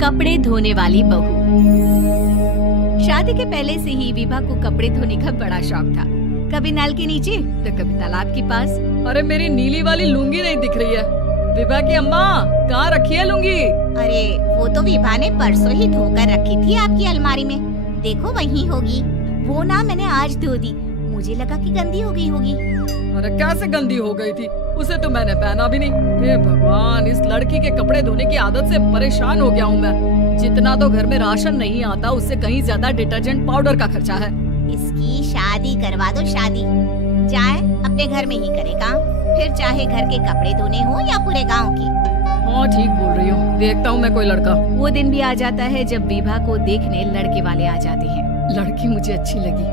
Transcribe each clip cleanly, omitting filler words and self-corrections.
कपड़े धोने वाली बहू। शादी के पहले से ही विभा को कपड़े धोने का बड़ा शौक था। कभी नल के नीचे तो कभी तालाब के पास। अरे मेरी नीली वाली लुंगी नहीं दिख रही है। विभा की अम्मा कहाँ रखी है लुंगी? अरे वो तो विभा ने परसों ही धोकर रखी थी आपकी अलमारी में, देखो वहीं होगी। वो ना मैंने आज धो दी, मुझे लगा कि गंदी हो गई होगी। अरे कैसे गंदी हो गई थी? उसे तो मैंने पहना भी नहीं। हे भगवान, इस लड़की के कपड़े धोने की आदत से परेशान हो गया हूँ मैं। जितना तो घर में राशन नहीं आता, उससे कहीं ज्यादा डिटर्जेंट पाउडर का खर्चा है। इसकी शादी करवा दो, शादी जाए अपने घर में ही करे काम, फिर चाहे घर के कपड़े धोने हो या पूरे गांव की। हाँ ठीक बोल रही हो, देखता हूँ मैं कोई लड़का। वो दिन भी आ जाता है जब विभा को देखने लड़के वाले आ जाते हैं। लड़की मुझे अच्छी लगी।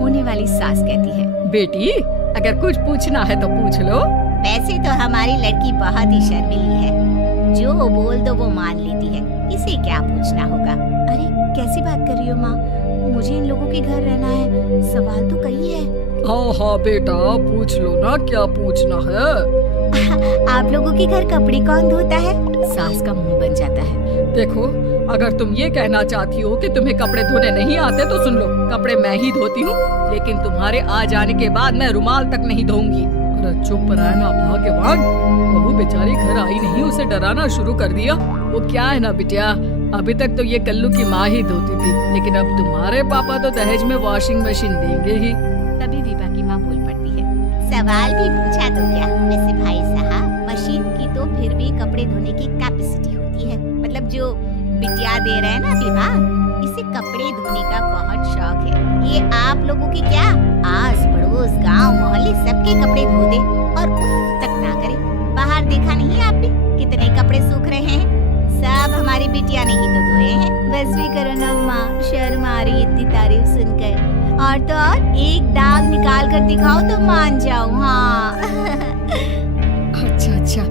होने वाली सास कहती है, बेटी अगर कुछ पूछना है तो पूछ लो। वैसे तो हमारी लड़की बहुत ही शर्मीली है, जो बोल दो वो मान लेती है, इसे क्या पूछना होगा। अरे कैसी बात कर रही हो माँ, मुझे इन लोगों के घर रहना है, सवाल तो कई है। हाँ हाँ बेटा पूछ लो ना, क्या पूछना है। आप लोगों के घर कपड़े कौन धोता है? सास का मुंह बन जाता है। देखो अगर तुम ये कहना चाहती हो कि तुम्हें कपड़े धोने नहीं आते तो सुन लो, कपड़े मैं ही धोती हूँ, लेकिन तुम्हारे आ जाने के बाद मैं रुमाल तक नहीं धोऊंगी। अरे चुप रहना भाग्यवान, बहू बेचारी घर आई नहीं, उसे डराना शुरू कर दिया। वो क्या है ना बिटिया, अभी तक तो ये कल्लू की माँ ही धोती थी, लेकिन अब तुम्हारे पापा तो दहेज में वॉशिंग मशीन देंगे ही। तभी विभा की माँ बोल पड़ती है, सवाल भी पूछा तो क्या। वैसे भाई साहब, मशीन की तो फिर भी कपड़े धोने की कैपेसिटी होती है, मतलब जो बिटिया दे रहे हैं ना विभा, इसे कपड़े धोने का बहुत शौक है। ये आप लोगों की क्या आस पड़ोस गांव मोहल्ले सबके कपड़े धो दे और उफ तक ना करे। बाहर देखा नहीं आपने कितने कपड़े सूख रहे हैं, सब हमारी बिटिया ने ही तो धोए हैं। बस भी करो ना माँ, शर्म आ रही इतनी तारीफ सुनकर। और तो और एक दाग निकाल कर दिखाओ तो मान जाओ। हाँ अच्छा अच्छा,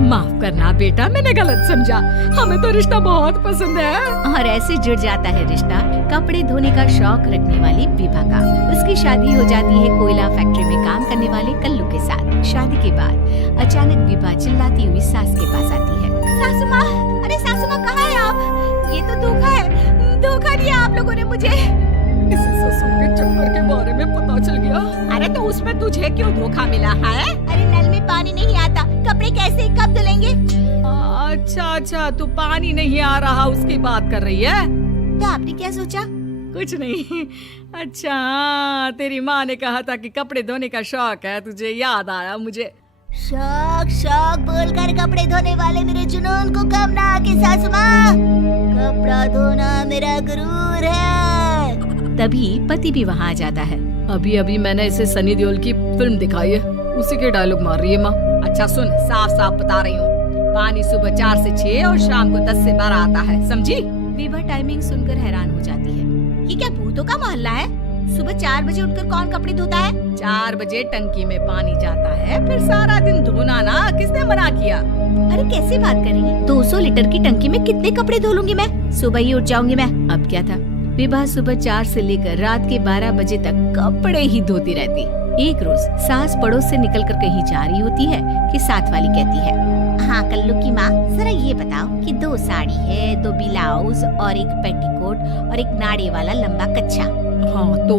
माफ करना बेटा, मैंने गलत समझा। हमें तो रिश्ता बहुत पसंद है। और ऐसे जुड़ जाता है रिश्ता कपड़े धोने का शौक रखने वाली विभा का। उसकी शादी हो जाती है कोयला फैक्ट्री में काम करने वाले कल्लू के साथ। शादी के बाद अचानक विभा चिल्लाती हुई सास के पास आती है। सासू माँ, अरे सासू माँ कहाँ है आप? ये तो धोखा है, धोखा दिया आप लोगों ने मुझे। इसे ससुर के चक्कर के बारे में पता चल गया। अरे तो उसमें तुझे क्यों धोखा मिला है? अरे नल में पानी नहीं आता, कपड़े कैसे कब धुलेंगे? अच्छा अच्छा, तू पानी नहीं आ रहा उसकी बात कर रही है। तो आपने क्या सोचा? कुछ नहीं। अच्छा हाँ, तेरी माँ ने कहा था कि कपड़े धोने का शौक है तुझे, याद आया मुझे। शौक शौक बोलकर कपड़े धोने वाले मेरे जुनून को कम ना आके सासू माँ, कपड़ा धोना मेरा गुरूर है। तभी पति भी वहाँ आ जाता है। अभी अभी मैंने इसे सनी देओल की फिल्म दिखाई है, उसी के डायलॉग मार रही है माँ। अच्छा सुन, साफ साफ बता रही हूँ, पानी सुबह 4 से 6 और शाम को 10 से 12 आता है, समझी? विभा टाइमिंग सुनकर हैरान हो जाती है। ये क्या भूतों का मोहल्ला है? सुबह 4 बजे उठकर कौन कपड़े धोता है? 4 बजे टंकी में पानी जाता है, फिर सारा दिन धोना ना, किसने मना किया? अरे कैसे बात कर रही है? 200 लीटर की टंकी में कितने कपड़े धो लूंगी मैं? सुबह ही उठ जाऊंगी मैं। अब क्या था, विभा सुबह 4 से लेकर रात के 12 बजे तक कपड़े ही धोती रहती। एक रोज सास पड़ोस से निकलकर कहीं जा रही होती है कि साथ वाली कहती है, हाँ कल्लू की माँ, जरा ये बताओ कि 2 साड़ी है, 2 ब्लाउज और एक पेटीकोट और एक नाड़े वाला लंबा कच्छा। हाँ तो?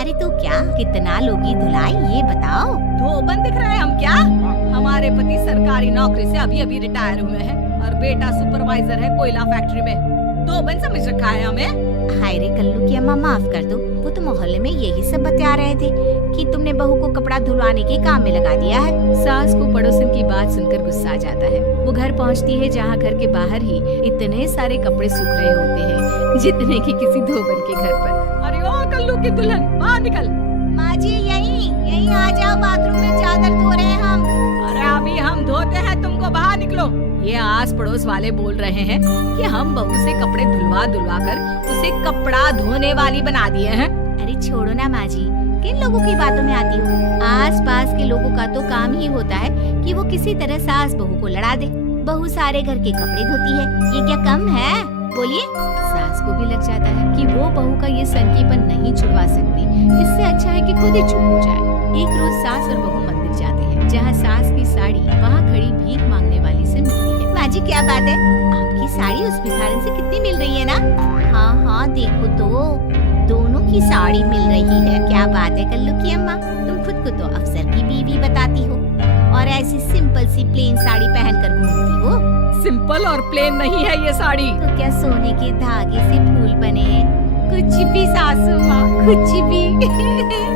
अरे तो क्या, कितना लोगी धुलाई ये बताओ। धोबन दिख रहे हैं हम क्या? हमारे पति सरकारी नौकरी से अभी अभी रिटायर हुए हैं और बेटा सुपरवाइजर है कोयला फैक्ट्री में। धोबन समझ रखा है हमें। हाय रे कल्लू की अम्मा, माफ कर दो, वो तो मोहल्ले में यही सब बता रहे थे कि तुमने बहू को कपड़ा धुलवाने के काम में लगा दिया है। सास को पड़ोसन की बात सुनकर गुस्सा आ जाता है। वो घर पहुंचती है जहां घर के बाहर ही इतने सारे कपड़े सूख रहे होते हैं जितने कि किसी धोबन के घर पर। अरे ओ कल्लू की दुल्हन, बाहर निकल। माँ जी यहीं आ जाओ, बाथरूम में चादर धो रहे हैं हम। अरे अभी हम धोते हैं, तुमको बाहर निकलो। ये आस पड़ोस वाले बोल रहे हैं कि हम बहू से कपड़े धुलवा कर उसे कपड़ा धोने वाली बना दिए हैं। अरे छोड़ो ना माँ जी, किन लोगों की बातों में आती हो? आस पास के लोगों का तो काम ही होता है कि वो किसी तरह सास बहू को लड़ा दे। बहू सारे घर के कपड़े धोती है, ये क्या कम है? बोलिए। सास को भी लग जाता है कि वो बहू का ये संकीपन नहीं छुड़वा सकती, इससे अच्छा है कि खुद ही चुप हो जाए। एक रोज सास और बहू मंदिर जाते हैं, जहाँ सास की साड़ी वहाँ खड़ी भीख मांगने वाली से मिलती है। माँ जी क्या बात है, आपकी मेरी साड़ी उस भिखारन से कितनी मिल रही है ना? हाँ हाँ देखो तो, दोनों की साड़ी मिल रही है। क्या बात है कल्लू की अम्मा, तुम खुद को तो अफसर की बीवी बताती हो और ऐसी सिंपल सी प्लेन साड़ी पहनकर घूमती हो। सिंपल और प्लेन नहीं है ये साड़ी। तो क्या सोने के धागे से फूल बने हैं? कुछ भी सासू माँ, कुछ भी।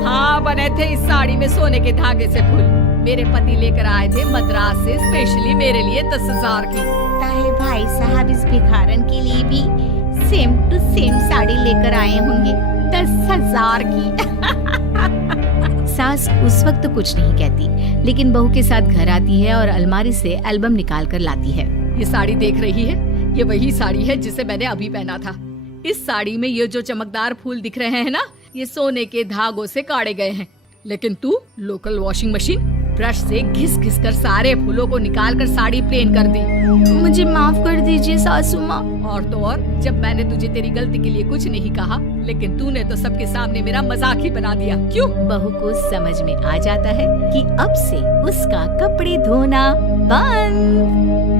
हाँ बने थे इस साड़ी में सोने के धागे से फूल। मेरे पति लेकर आए थे मद्रास से स्पेशली मेरे लिए 10,000 की। ताहे भाई साहब इस भिखारन के लिए भी सेम टू सेम साड़ी लेकर आए होंगे 10,000 की। सास उस वक्त तो कुछ नहीं कहती, लेकिन बहू के साथ घर आती है और अलमारी से एल्बम निकाल कर लाती है। ये साड़ी देख रही है, ये वही साड़ी है जिसे मैंने अभी पहना था। इस साड़ी में ये जो चमकदार फूल दिख रहे हैं ना, ये सोने के धागों से काढ़े गए हैं। लेकिन तू लोकल वॉशिंग मशीन ब्रश से घिस घिस कर सारे फूलों को निकाल कर साड़ी प्लेन कर दी। मुझे माफ कर दीजिए सासू माँ। और तो और, जब मैंने तुझे तेरी गलती के लिए कुछ नहीं कहा, लेकिन तूने तो सबके सामने मेरा मजाक ही बना दिया। क्यों? बहू को समझ में आ जाता है कि अब से उसका कपड़े धोना बंद।